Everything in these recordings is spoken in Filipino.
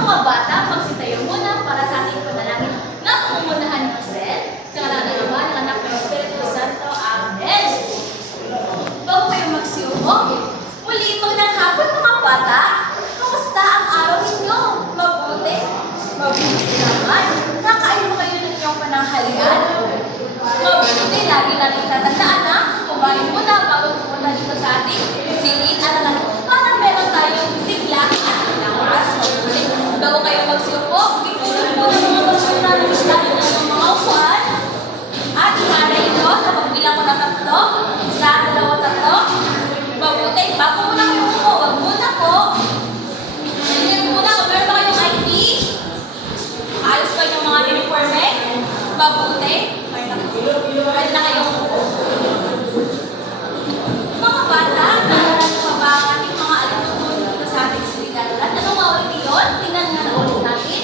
Mga bata, magsitayo muna para sa ating panalangin na umuunahan ng Sen, sa ngalan ng Ama, ng Anak, ng Espiritu Santo. Amen. Bago kayo magsiupo, muli magandang hapon mga bata. Kamusta ang araw ninyo? Mabuti? Mabuti naman. Nakain mo kayo ng inyong pananghalian? Mabuti, lagi natin tatandaan na kumain muna bago pumunta dito sa ating silid-aralan para meron tayong sigla at lakas. Mabuti. Bago kayo magsiupo, itulog muna mga pagsunod ng mga upuan at ihanay ito sa pagbilang ko na 3, 1, 2, 3. Mabuti. Bago muna kayo upo, wag muna po. Hindi muna kung meron pa kayong ID. Ayos pa yung mga uniforme. Mabuti. Pwede na kayong upo. Mga bata, naalala pa ba ang ating mga alumno dito sa ating silid-aralan? Anong maulit yun? Tingnan nga na ulit natin.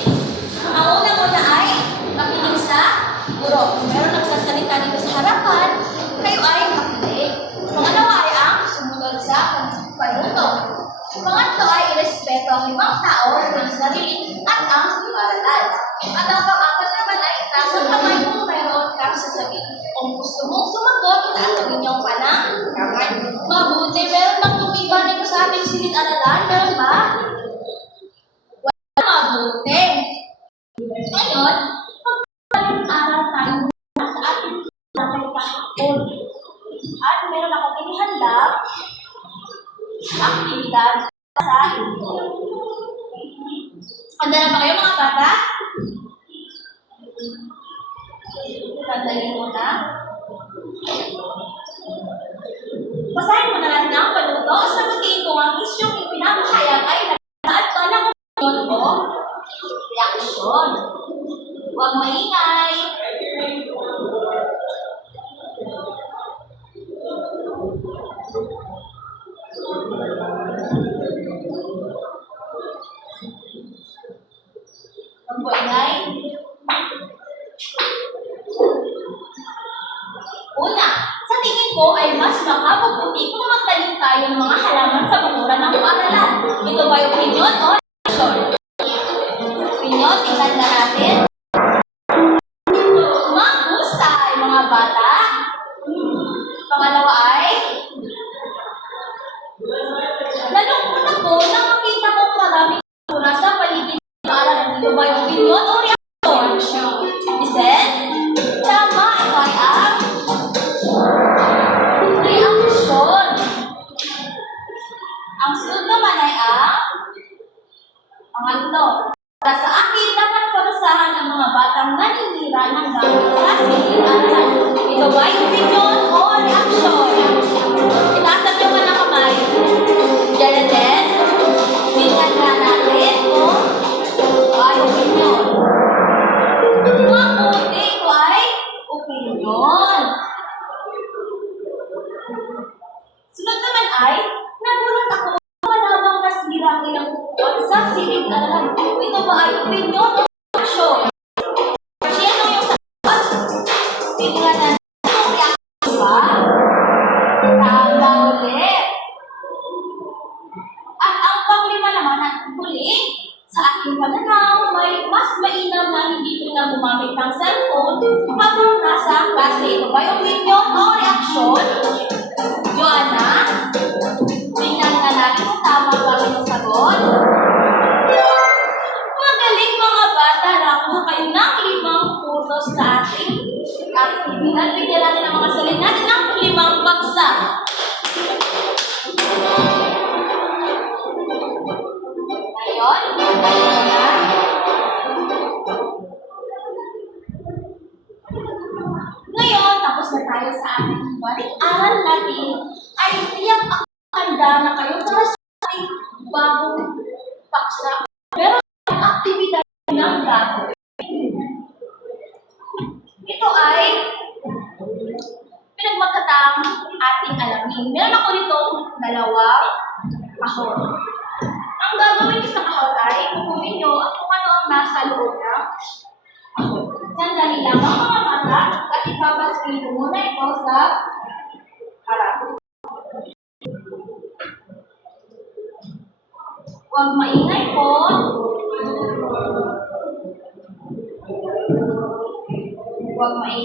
Ang unang-una ay makinig sa guro. Kung meron nagsasalita dito sa harapan, kayo ay makinig. Pangalawa ay ang sumunod sa panuto. Pangatlo ay irespeto ang ibang tao, ang sarili at ang paaralan. At ang pang-apat naman ay itaas ang kamay kung mayroon kang sasabihin. Kung gusto mong sumagot, itaas ang inyong kamay. Mabuti, meron bang tumiba nito sa ating silid-aralan? Meron ba? Wala. Mabuti. Ngayon, pag-aral tayo sa ating kahapon. At meron akong inihanda aktibidad sa inyo. Handa na ba kayo mga bata? Sandali muna. Basahin mo na natin ang panuto. Sagutin ko ang isyong ipinapahayag ay at palang o reaksyon. Huwag maingay. Huwag maingay. Una, sa tingin ko ay mas makabubuti kung magtanim tayo ng mga halaman sa bukuran ng paaralan. Ito ba yung opinion o reaction? Opinion, tingnan na natin. Mahusay, mga bata. Pangalawa ay nalungkot ako nang makita ko maraming muna sa paligid ng paaralan. Ito ba yung opinion o reaction? Listen, tama, ito ay ang reaksyon. Ang sunod naman ay ang pangatlo. Para sa akin, dapat parusahan ang mga batang naninira ng gamit sa silid-aralan. Ito ba yung opinion o reaksyon? Itaas niyo man ang kamay. Yan din. Tingnan nga natin kung ay opinion. Mabuti, ito ay opinion. Sunod naman ay, nagulat ako malabang nasira ang ilang upuan sa silid-aralan. Ito ba ay opinion o reaksyon? Sino yung sagot? Tingnan na yung reaksyon ba? Tama ulit. At ang panglima naman at huli, sa aking pananaw, may mas mainam na hindi ko na gumamit ng cellphone habang nasa klase. Ito ba yung opinion o reaksyon? Joanna, tingnan nga natin kung tama ba rin yung sagot. Magaling mga bata, nakuha kayo ng 5 puntos sa ating aktibidad. Bigyan natin ang mga salin natin ng 5 bagsak. Ngayon, tapos na tayo sa ating balik aral natin ay tiyak ang handa na kayo para sa ating bagong paksa. Pero ang aktibidad ng gagawin. Ito ay pinagmagkatang ating alamin. Meron ako nitong 2 kahon. Ang gagawin niyo sa kahon ay kukunin niyo at kung ano ang nasa loob ng kahon. Sandali lamang mga mata at ipapaskin ko muna ito sa harap. Huwag maingay po.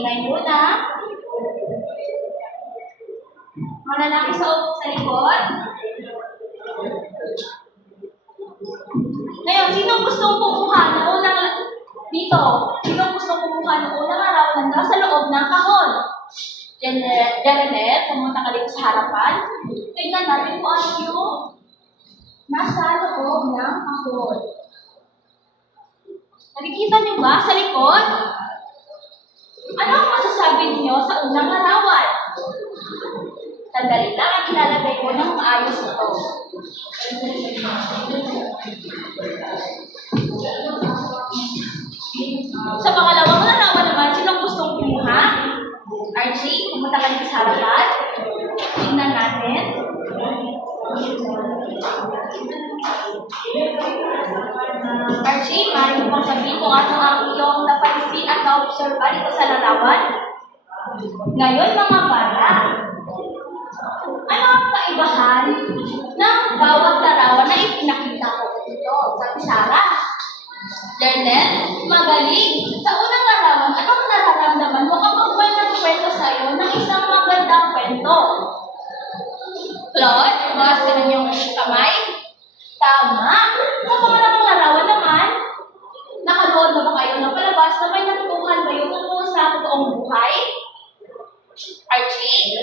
maingay muna. Mga lalaki sa likod. Ngayon, sino gustong kumuha ng unang dito? Sino gustong kumuha ng unang larawan na sa loob ng kahon? Janet, pumunta ka dito sa harapan. Tingnan natin kung ano yung nasa loob ng kahon. Nakikita niyo ba sa likod? Ano ang masasabi niyo sa unang larawan? Sandali lang at ilalagay ko ng maayos ito. Sa pangalawang larawan naman, sinong gustong kumuha? Archie, pumunta ka dito sa harapan. Tingnan natin. Archie, maaari mo bang sabihin kung ano ang iyong napansin at na-observe dito sa larawan? Ngayon, mga bata, ano ang kaibahan ng bawat larawan na ipinakita ko dito? Sabi Sarah. Lernel, magaling. Sa unang larawan, anong nararamdaman mo kapag may nagkwento sa'yo ng isang magandang kwento? Claude, bukas ka ng iyong kamay? Tama. Sa pangalawang larawan naman, nakanood na ba kayo ng palabas na may natutuhan kayo tungkol sa totoong buhay? Archie,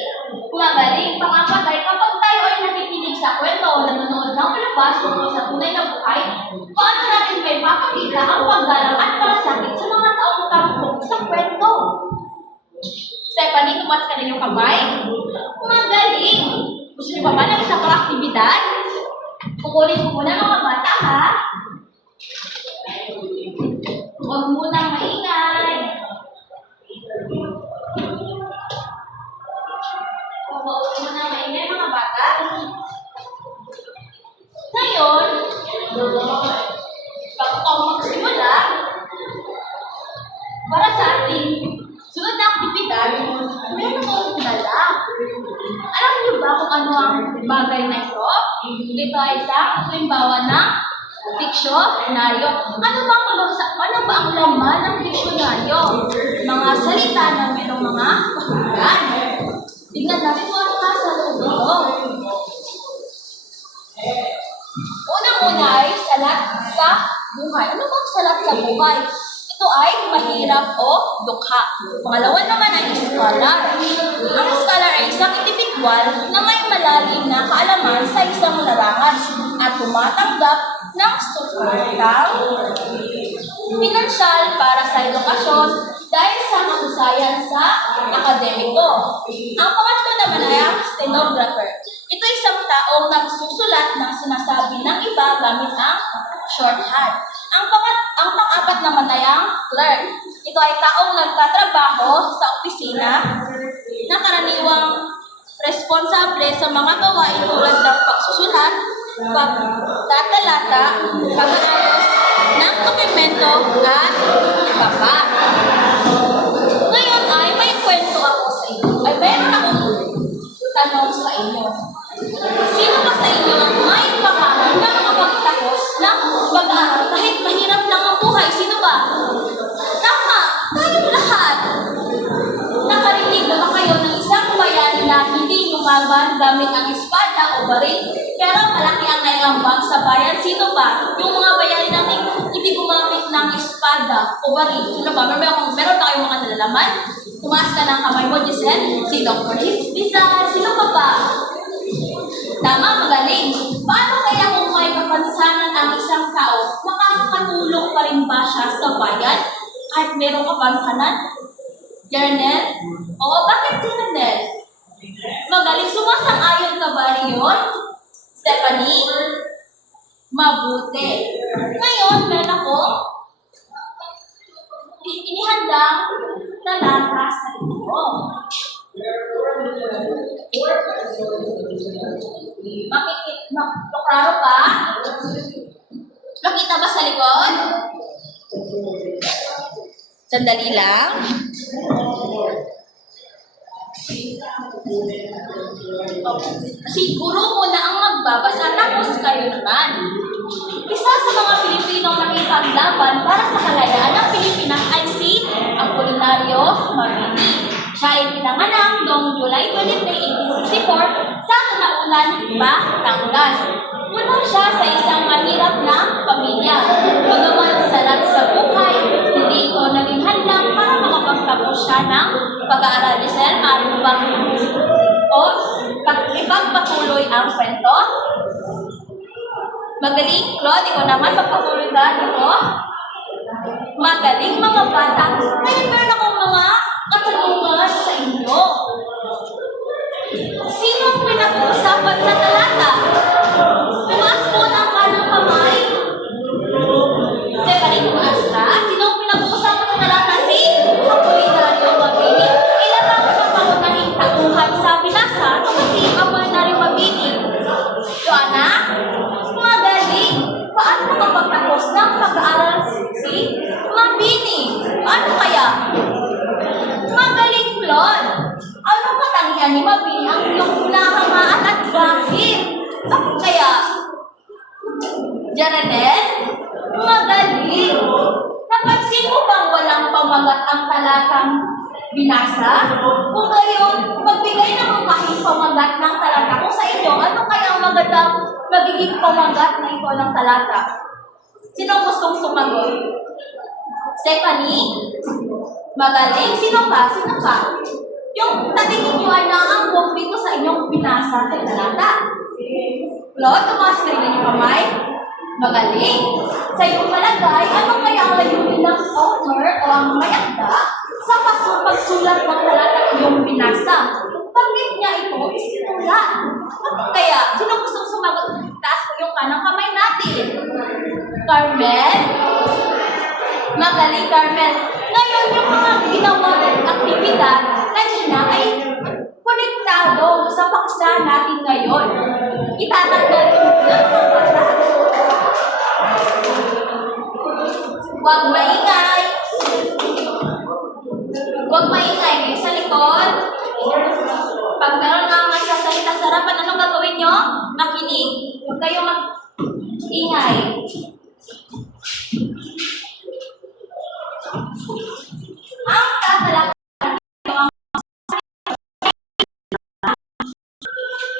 magaling. Pangapat ay kapag tayo ay nakikinig sa kwento o nanonood ng palabas tungkol sa tunay na buhay, paano natin may mapakita ang paggalang at malasakit sa mga taong tampo sa kwento? Stephanie, tumas ka na yung kamay? Magaling. Gusto niyo pa ba ng isang aktibidad? Kukunin ko muna mga bata, ha? Huwag munang maingay. Huwag munang maingay, mga bata. Ngayon, bago ako magsimula, para sa ating sunod na aktibidad, meron akong dala. Alam niyo ba kung ano ang bagay na ito? Dito ay isang halimbawa ng diksyonaryo. Ano ba ang laman ng diksyonaryo? Mga salita na mayroong mga kahulugan. Tingnan natin kung ano nasa loob nito. Unang-una ay salat sa buhay. Ano bang salat sa buhay? Ito ay mahirap o dukha. Pangalawa naman ay scholar. Ang scholar ay isang individual na may malalim na kaalaman sa isang larangan at tumatanggap ng suportang pinansyal para sa edukasyon dahil sa masusayan sa akademiko. Ang pangatlo naman ay ang stenographer. Ito ay isang taong nagsusulat ng sinasabi ng iba gamit ang shorthand. Ang pang-apat naman ay ang clerk. Ito ay taong nagtatrabaho sa opisina na karaniwang responsable sa mga gawain tulad ng pagsusulat, pagtatalata, pag-aayos ng dokumento at iba pa. Ngayon ay may kwento ako sa inyo. Ay mayroon akong tanong sa inyo. Sino ba sa inyo ang may pangarap na makapagtapos ng pag-aaral kahit mahirap lang ang buhay? Sino ba? Tama! Tayong lahat! Nakarinig na ba kayo ng isang bayani na hindi lumaban gamit ang espada o baril, pero malaki ang nailambang sa bayan? Sino ba? Yung mga bayani natin hindi gumamit ng espada o baril. Sino ba? Meron ba kayong mga nalalaman? Tumaas ka ng kamay mo, Giselle. Si Dr. Bizarre. Sino pa ba? Tama, magaling. Paano kaya kung may kapansanan ang isang tao, makakatulong pa rin ba siya sa bayan kahit merong kapansanan? Jernel? Oo, bakit Jernel? Magaling, sumasang-ayon ka ba riyon? Stephanie? Mabuti. Ngayon, meron ako inihandang talata sa inyo. Klaro ba? Makita ba sa likod? Sandali lang. Siguro muna ang magbabasa tapos kayo naman. Isa sa mga Pilipinong nakipaglaban para sa kalayaan ng Pilipinas ay si Apolinario Apolinario Mabini. Siya ay pinanganak noong July 23, 1864 sa Canaulan, Batangas. Mula siya sa isang mahirap na pamilya. Bagaman salat sa buhay, hindi ito naging hadlang para makapagtapos siya ng pag-aaral ni Sir. Ano bang ipagpatuloy ang kwento? Magaling, Claude, ikaw naman pagpatuloy ka dito. Magaling mga bata. Ngayon meron akong mga katanungan sa inyo. Sino ang pinag-uusapan sa talata? Tumaas po ng kanang kamay. Stephanie, tumaas ka. Sino ang pinag-uusapan sa talata? Si Apolinario Mabini. Ilan ang kapangunahing tauhan sa binasa? Ito si Apolinario Mabini. Joanna? Magaling. Paano makapagtapos ng pag-aaral si Mabini? Paano kaya? Magaling, Claude. Anong katangian ni Mabini ang iyong nahangaan at bakit? Bakit kaya? Jaranel? Magaling. Napansin mo bang walang pamagat ang talatang binasa? Kung gayon, magbigay ng kahit pamagat ng talata. Kung sa inyo, ano kaya ang magandang magiging pamagat na ito ng talata? Sino gustong sumagot? Stephanie? Magaling. Sino pa? Sino pa? Yung tatingin nyo ay naangkong dito sa inyong binasa sa talata. Claude, tumaas ka rin ang kamay. Magaling. Sa iyong palagay, ano kaya ang layunin ng author o ang mayakda sa pagsulat ng talata iyong binasa? Bakit niya ito isinulat? Bakit kaya? Sino gustong sumagot? Taas ko yung kanang kamay natin. Carmel? Magaling, Carmel. Ngayon, yung mga ginawa ng aktibidad kanina ay konektado sa paksa natin ngayon. Itatanggal ko ng mga bata. Huwag maingay. Huwag maingay. Kayo sa likod. Pag meron kang nagsasalita sa harapan, anong gagawin nyo? Makinig. Huwag kayo mag-ingay. Ang tatalak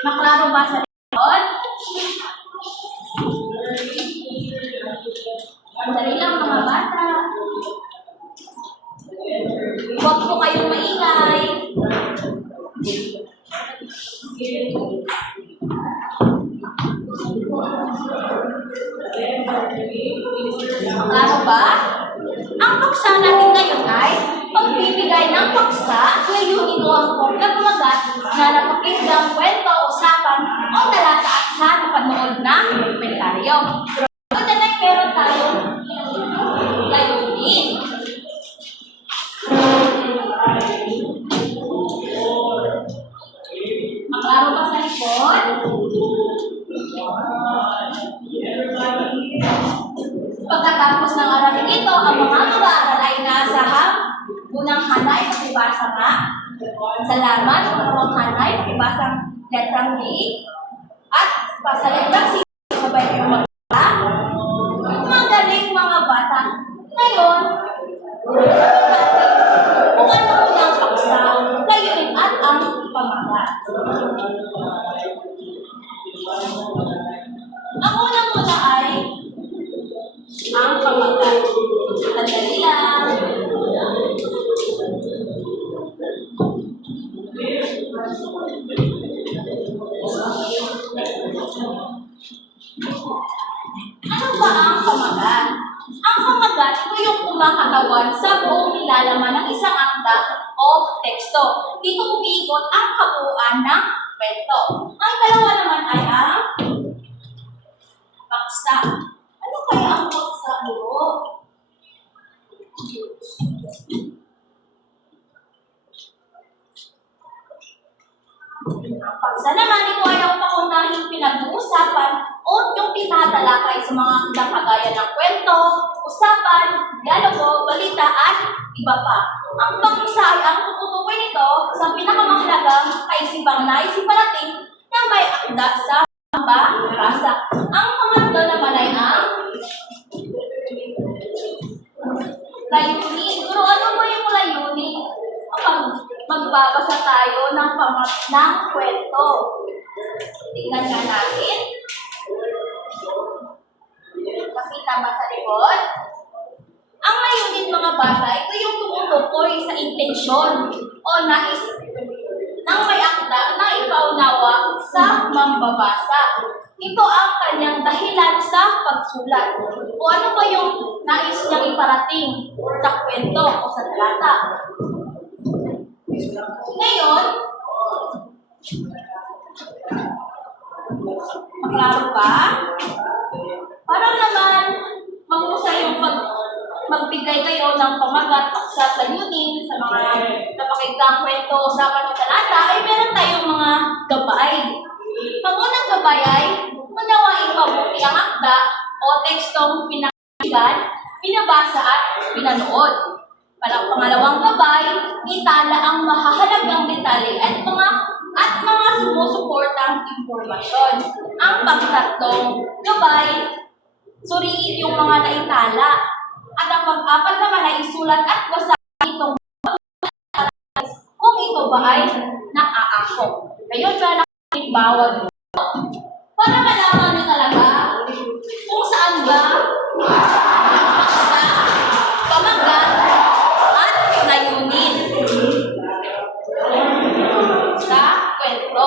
maklaro ba sa likod? Sandali lang mga bata. Huwag po kayong maingay. Maklaro ba? Ang paksa natin ngayon ay pagbibigay ng paksa, ngayon ito ang pagkabumagat na napakinggang kwento, usapan, o talata at sa napanood na komentaryo. Pero na meron tayong layunin. Maklaro ba sa likod? Pagkatapos ng aralin ito, ang mga mag-aaral ay naasahan. Unang hanay, pakibasa nga. Salamat. Pangalawang hanay, pakibasa letrang D. At sa letrang C, sabay kayo magbasa. Magaling mga bata. Ngayon, kung ano muna ang paksa, layunin at ang pamagat. Ang una muna ay ang pamagat. Sandali lang. Ano ba ang pamagat? Ang pamagat, ito yung kumakatawan sa buong nilalaman ng isang akda o teksto. Dito umiikot ang kabuuan ng kwento. Ang dalawa naman ay ang paksa. Ano kaya ang paksa mo? Ang paksa naman, ito ay ang pakunahing pinag-uusapan o yung tinatalakay sa mga akdang kagaya ng kwento, usapan, dialogo, balita, at iba pa. Ang paksa ay ang tututukoy nito sa pinakamahalagang kaisipang naisiparating na may akda sa basa. Ang pangatlo naman ay ang layunin. Pero ano ba yung layunin? magbabasa tayo ng kwento. Tingnan nga natin. Makita ba sa likod? Ang layunin mga bata, ito yung tumutukoy sa intensyon o nais ng may akda na ipaunawa sa mambabasa. Ito ang kanyang dahilan sa pagsulat. O ano ba yung nais niyang iparating sa kwento o sa talata. Ngayon, maklaro ba? Para naman mahusay yung magbigay kayo ng pamagat sa layunin sa mga napakinggang kwento o usapan sa talata, ay meron tayong mga gabay. Ang unang gabay ay manawaing mabuti ang akda o tekstong pinakinggan, binabasa at pinanood. Pangalawang gabay, itala ang mahahalagang detalye at mga sumusuportang impormasyon. Ang pangtatlong gabay, suriin yung mga naitala. At ang pang-apat naman ay isulat at basahin itong kung ito ba ay naaakop. Ngayon, siya nakikibawal mo. Para malaman nyo talaga kung saan ba sa pamagat at layunin sa kwento.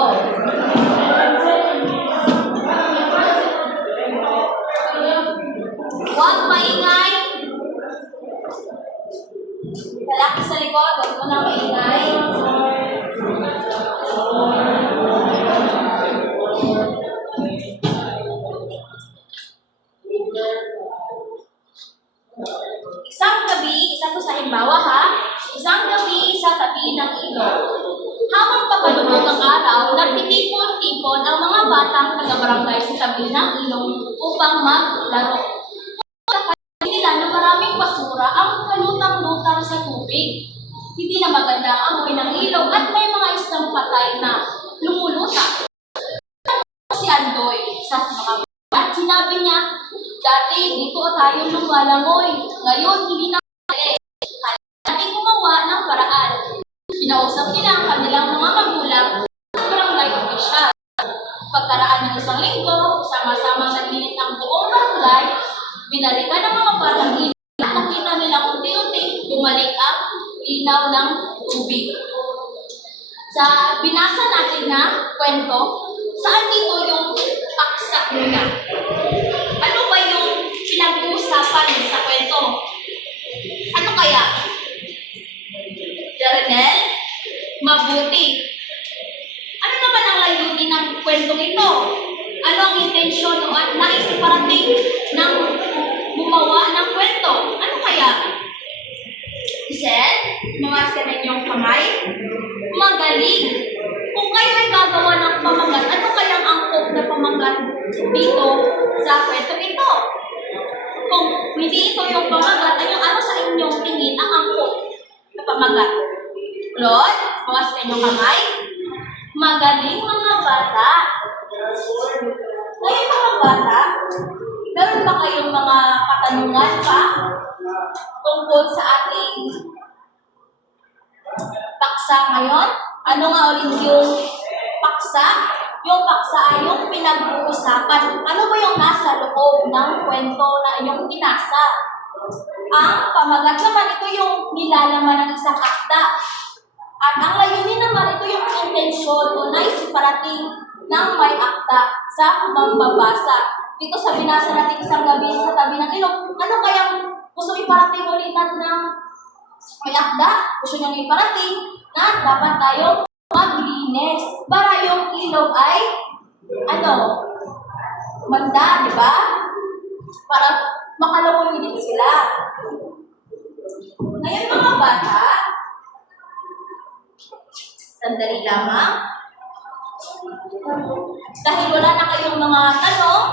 Huwag maingay. Lalaki sa likod, huwag mo na maingay. Isang gabi, isa to sa himbawa ha, isang gabi sa tabi ng ilog. Habang papalubog ang araw, nagtitipon-tipon ang mga batang taga-barangay sa tabi ng ilog upang maglaro. Nila na maraming basura ang kalutang-lutang sa tubig. Hindi na maganda ang amoy ng ilog at may mga isang patay na lumulutang. Si Andoy sa mga at sinabi niya, dati dito tayo lumalangoy, ngayon hindi na mali. Dati gumawa ng paraan. Kinausap nila ang kanilang mga magulang at barangay official. Pagkaraan ng isang linggo, sama-sama naglinis ang buong barangay, binalikan ng mga batang ilaw at nakita nilang unti-unti bumalik ang ilaw ng tubig. Sa binasa natin na kwento, saan dito yung paksa muna? Ano ba yung pinag-uusapan sa kwento? Ano kaya? Darnel? Mabuti. Ano naman ang layunin ng kwentong ito? Ano ang intensyon o at nais iparating ng gumawa ng kwento? Ano kaya? Isel, mawas ka na inyong kamay. Magaling. Kung kayo ay gagawa ng pamagat, ano kayang angkop na pamagat dito sa kwento ito? Kung hindi ito yung pamagat, ano sa inyong tingin ang angkop na pamagat? Lord, mawas ka inyong kamay. Magaling mga bata. Ngayon mga bata, meron ba kayong mga katanungan pa tungkol sa ating paksa ngayon? Ano nga ulit yung paksa? Yung paksa ay yung pinag-uusapan. Ano ba yung nasa loob ng kwento na inyong binasa? Ang pamagat naman, ito yung nilalaman ng isang akda. At ang layunin naman, ito yung intensyon o nais iparating ng may akda sa mambabasa. Dito sa binasa natin isang gabi sa tabi ng ilog, ano kayang gusto iparating ulit ng may akda? Gusto nyo iparating na dapat tayong maglinis para yung ilog ay manda, di ba? Para makalukoy din sila. Ngayon mga bata, sandali lamang. Dahil wala na kayong mga tanong,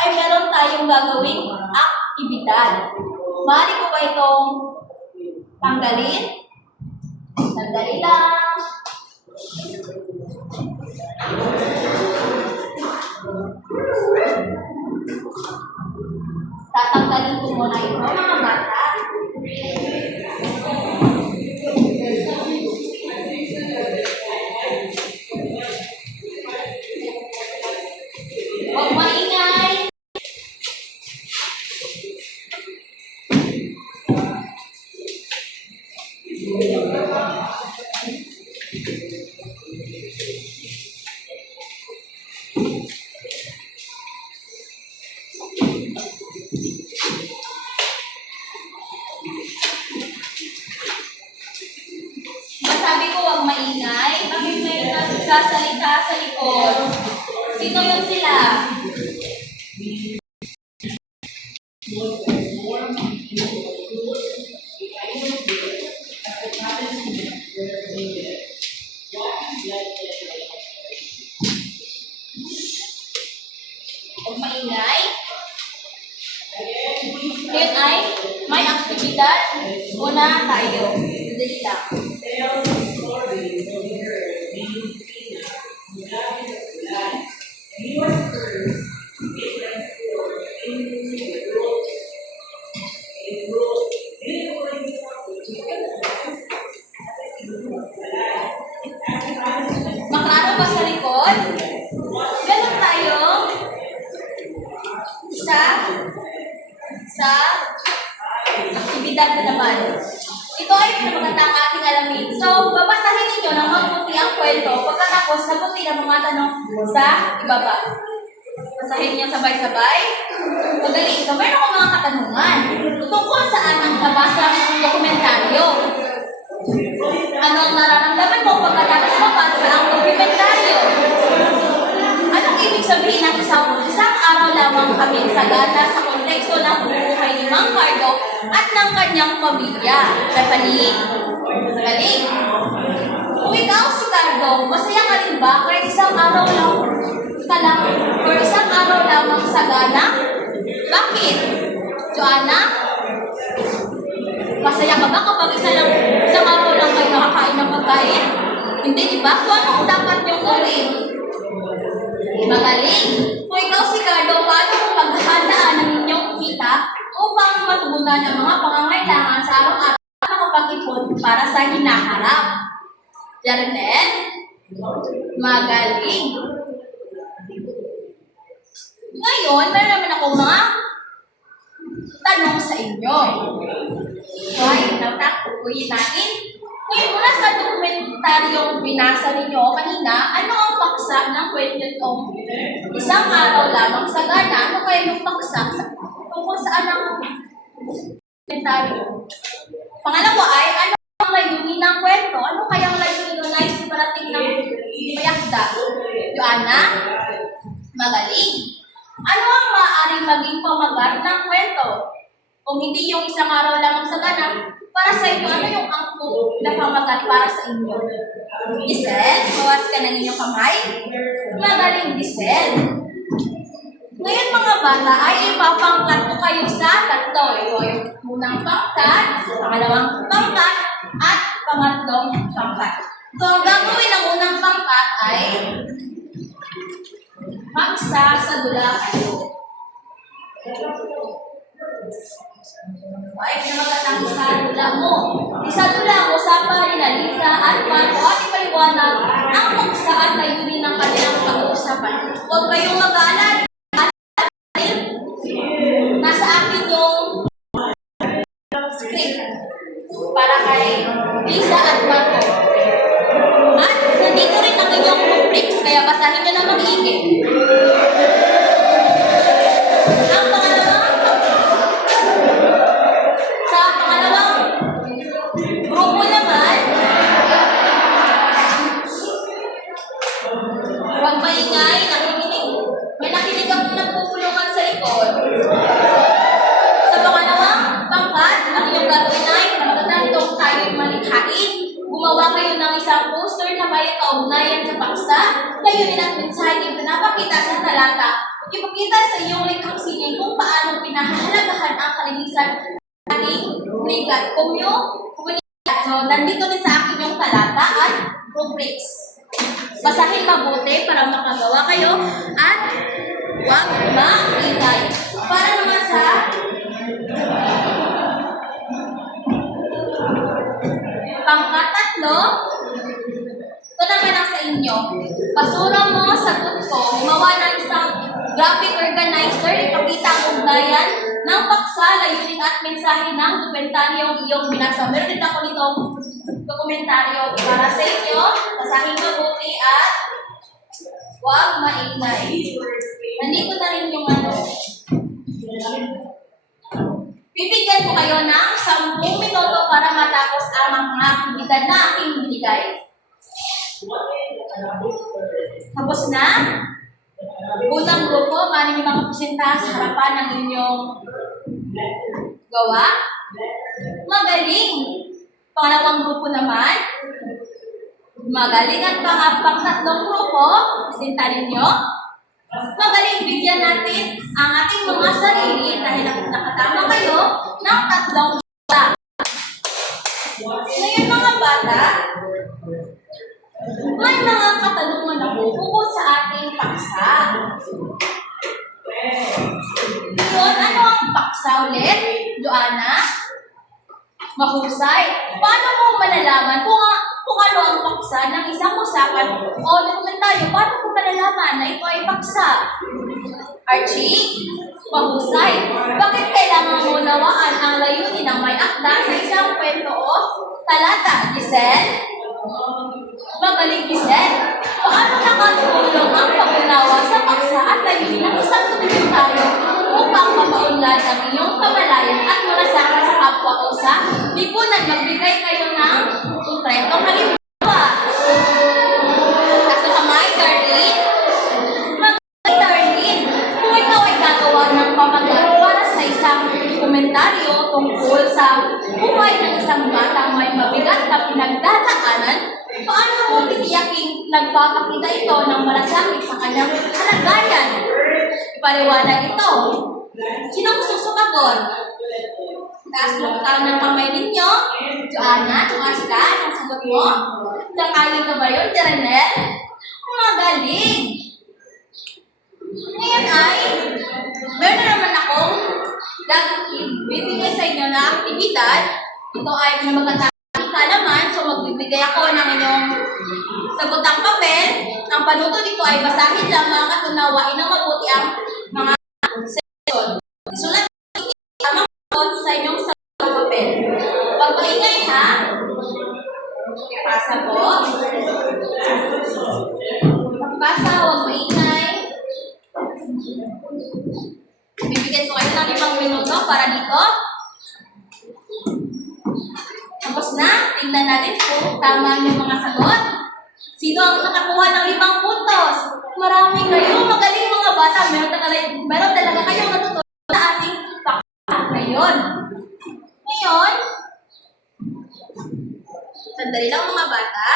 ay meron tayong gagawing aktibidad. Maaari ko ba itong tanggalin? Sandali lang. Tatanggalin ko muna ito mga bata. Masabi ko huwag maingay. Bakit may nagsasalita sa likod? Sino yun sila? Huwag maingay. Ngayon ay may aktibidad. Una tayo. Dali lang. Maklaro ba sa likod? Ganun tayo. Sa aktibidad na naman. Ito ay pinamagandang ating alamin. So, babasahin ninyo ng mabuti ang kwento. Pagkatapos, sagutin ang mga tanong sa ibaba. Basahin niyo sabay-sabay. Magaling. So, meron akong mga katanungan. Tungkol saan ang nabasa ng dokumentaryo? Ano ang nararamdaman mo pagkatapos mabasa ang dokumentaryo? Anong ibig sabihin ng isang araw lamang kami sagana sa konteksto ng buhay ni Mang Cardo at ng kanyang pamilya? Stephanie? Magaling. Kung ikaw si Cardo, masaya ka rin ba kahit isang araw lang or isang araw lamang sagana? Bakit? Joanna? Masaya ka ba kapag isang araw lang kayo nakakain ng pagkain? Hindi, di ba? So, anong dapat niyong gawin? Magaling. Kung ikaw si Cardo, paano kung paghahandaan ng inyong kita upang matugunan ang mga pangangailangan sa araw-araw at makapag-ipon para sa hinaharap? Jarnel? Magaling. Ngayon, meron naman akong mga tanong sa inyo. Okay, tukuyin natin. Ngayon, mula sa dokumentaryong binasa ninyo kanina, ano ang paksa ng kwento itong isang araw lamang sagana? Ano kaya yung paksa tungkol saan ang dokumentaryo? Pangalawa ay, ano ang layunin ng kwento? Ano kaya ang layunin ng nais parating ng mayakda? Joanna? Magaling. Ano ang maaaring maging pamagat ng kwento? Kung hindi yung isang araw lamang sagana, para sa inyo, ano yung angkong na pamagat para sa inyo? Giselle, bawas ka ng inyong kamay. Magaling, Giselle. Ngayon mga bata, ay ipapangkat ko kayo sa tatlo. Ito yung unang pangkat, pangalawang pangkat, at pangatlong pangkat. So, ang gagawin ng unang pangkat ay magsasadula kayo. Ay, pinamagatang isadula mo. Isadula mo sa panila, Lisa at Marco at ipaliwanag ang paksa at layunin ng kanilang pag-uusapan. Huwag kayong mag-aalala. Nasa akin yung script para kay Lisa at Marco. At nandito rin ang inyong rubrics, kaya basahin nyo na mag-iigit. Ang pangalawang grupo naman, huwag maingay, may nakinig ako nagpupulungan sa likod. Sa pangalawang pangkat, ang inyong gagawin ay namagatan itong tayo'y malikhain. Gumawa kayo ng isang poster na may kaugnayan sa paksa, layunin at mensahe yung pinapakita sa talata. Ipakita sa iyong likhang sining kung paano pinahahalagahan ang kalinisan ating komunidad. So, nandito din sa akin yung talata at rubrics. Basahin mabuti para makagawa kayo at huwag maingay. Para naman sa pangkatatlo, ito naman ang sa inyo. Basura mo sa ko, gumawa ng isang graphic organizer, ipakita ang ugnayan ng paksa, layunin at mensahe ng dokumentaryong iyong binasa. Meron din ako nitong dokumentaryo para sa inyo. Basahin mabuti at huwag maingay. Nandito na rin yung ano. Bibigyan ko kayo ng 10 minuto para matapos ang mga aktibidad na aking binigay. Tapos na? Unang grupo, mali niyo magpresenta sa harapan ng inyong gawa. Magaling. Pangalawang grupo naman, magaling. At pang-tatlong grupo, presenta ninyo. Magaling, bigyan natin ang ating mga sarili dahil nakatama kayo ng 3 isa. Ngayon mga bata, may mga katanungan ako bukod sa ating paksa. Ngayon, ano ang paksa ulit, Joanna? Mahusay. Paano mo malalaman kung ano ang paksa ng isang usapan o dokumentaryo? Paano mo malalaman na ito ay paksa? Archie? Mahusay. Bakit kailangan mo unawaan ang layunin ng may akda sa isang kwento o talata? Giselle? Magaling, Giselle. Paano nakatulong ang pag-unawa sa paksa at layunin ng isang dokumentaryo upang mapaunlad ang iyong kamalayan at malasakit sa kapwa-kausa? Lipunan, magbigay kayo ng konkretong halimbawa. Kaso kamay, Darlene. Magaling, Darlene. Kung ikaw ay gagawa ng pamagat para sa isang komentaryo tungkol sa buhay ng isang batang may mabigat na pinagdadaanan, paano mo titiyaking nagpapakita ito ng malasakit sa kanyang kalagayan? Ipaliwanag ito. Sino gusto sumagot? Taas mo ng kamay ninyo. Joanna, tumas ka. Ang sagot mo? Nakain ka ba yun, Jeranel? Magaling! Ngayon ay, meron na naman akong bibigay sa inyo na aktibidad. Ito ay pinamagkatapos naman. So magbibigay ako ng inyong sagotang papel. Ang panuto dito ay basahin lang mga katunawain ng mabuti ang mga section. Isulat ang mga sa inyong sagotang papel. Huwag maingay ha. Ipasa po. Pagpasa, huwag maingay. Bibigyan ko kayo ng 5 minuto para dito. Tapos na, tingnan natin kung tama yung mga sagot. Sino ang nakakuha ng 5 puntos? Marami kayo, magaling mga bata. Meron talaga kayong natutunan sa ating paksa ngayon. Ngayon, sandali lang mga bata.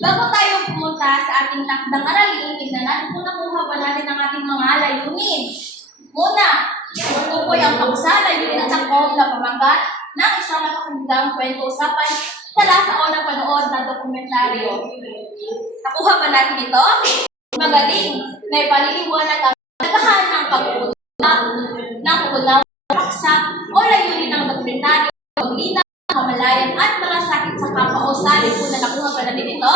Bago tayo pumunta sa ating takdang aralin, tingnan natin kung nakuha ba natin ang ating mga layunin. Muna, tukoy ang paksa, layunin at sakop na pamagat ng isang napakagandang kwento-usapan talata o napanood na dokumentaryo. Nakuha ba natin ito? Magaling! May paliliwanag ang nagahan ng pag-uunlad ng pag-unawa ng paksa o layunin ng dokumentaryo, paglinaw, kamalayan at malasakit sa kapwa o salin kung nakuha ba natin ito?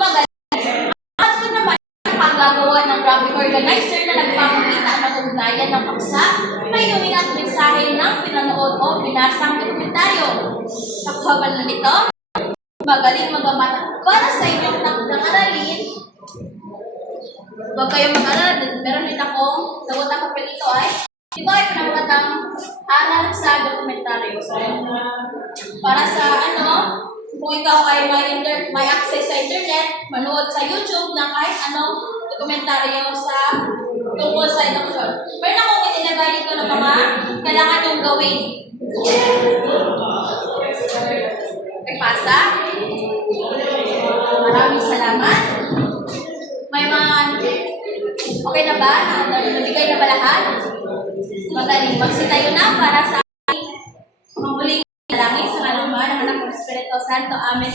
Magaling! At ito naman ang paggagawa ng graphic organizer na nagpapakita ng ugnayan ng paksa, layunin at mensahe ng pinanood o binasang dokumentaryo. Nakuha ba na ito? Magaling mga bata. Para sa inyong takdang aralin, huwag kayong mag-alala. Meron din akong sagot ang papel ito ay ito ay pinamagatang aral sa dokumentaryo. So, para sa kung ikaw ay may access sa internet, manood sa YouTube na kahit anong dokumentaryo sa tungkol sa education. Meron akong itinagay dito ng mga kailangan yung gawin. Pasa. Maraming salamat. May mga okay na ba? Nabigay na ba lahat? Magaling. Magsitayo na para sa mamuling dalangin sa ngalan ng Anak ng Espiritu Santo. Amen.